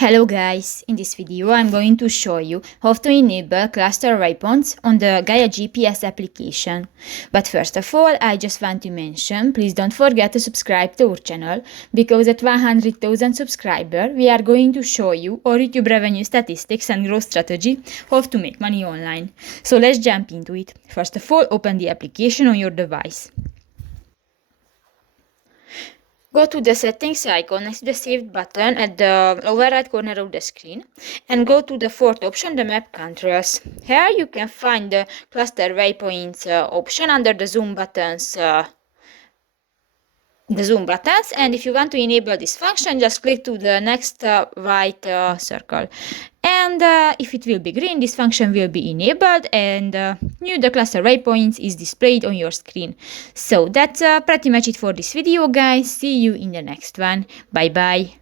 Hello guys, in this video I'm going to show you how to enable cluster waypoints on the Gaia GPS application. But first of all, I just want to mention, please don't forget to subscribe to our channel, because at 100,000 subscribers we are going to show you our YouTube revenue statistics and growth strategy, how to make money online. So let's jump into it. First of all, open the application on your device. Go to the settings icon next to the saved button at the lower right corner of the screen and go to the fourth option, the map controls. Here you can find the cluster waypoints option under the zoom buttons. And if you want to enable this function, just click to the next white circle, and if it will be green, this function will be enabled and the cluster waypoints is displayed on your screen. So that's pretty much it for this video, guys. See you in the next one. Bye bye.